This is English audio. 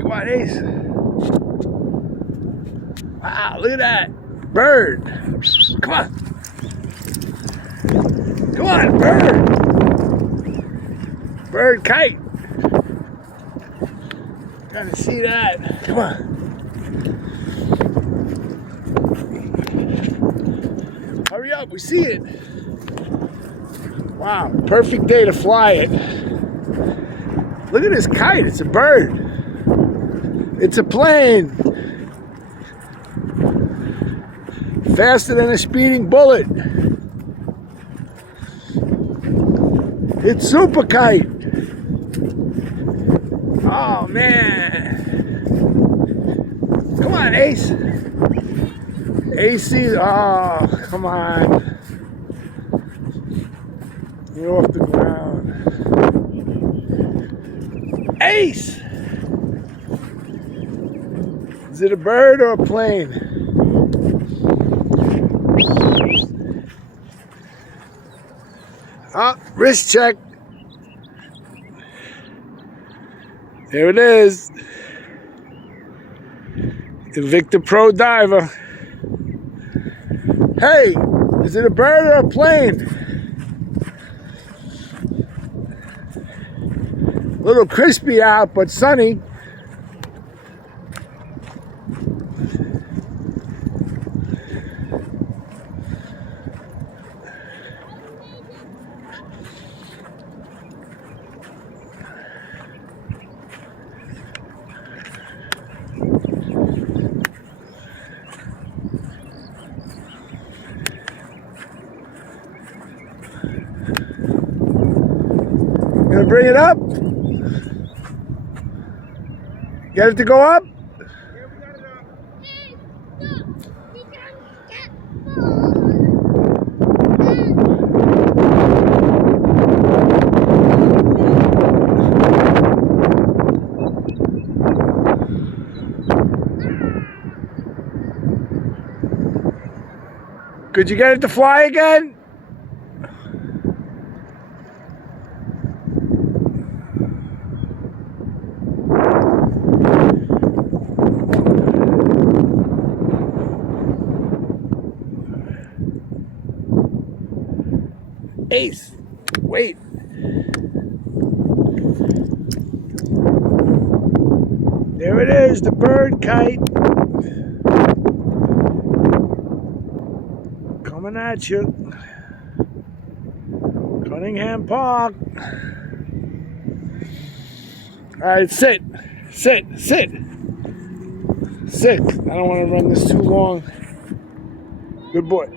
Come on, Ace. Wow, look at that. Bird. Come on. Come on, bird. Bird kite. Gotta see that. Come on. Hurry up, we see it. Wow, perfect day to fly it. Look at this kite, it's a bird. It's a plane. Faster than a speeding bullet. It's super kite. Oh man. Come on, Ace. AC, oh, come on. Get off the ground. Ace! Is it a bird or a plane? Ah, wrist check. There it is. Invicta Pro Diver. Hey, is it a bird or a plane? A little crispy out, but sunny. Gonna bring it up? Get it to go up? Could you get it to fly again? Ace, wait. There it is, the bird kite. Coming at you. Cunningham Park. All right, sit. Sit. Sit. Sit. I don't want to run this too long. Good boy.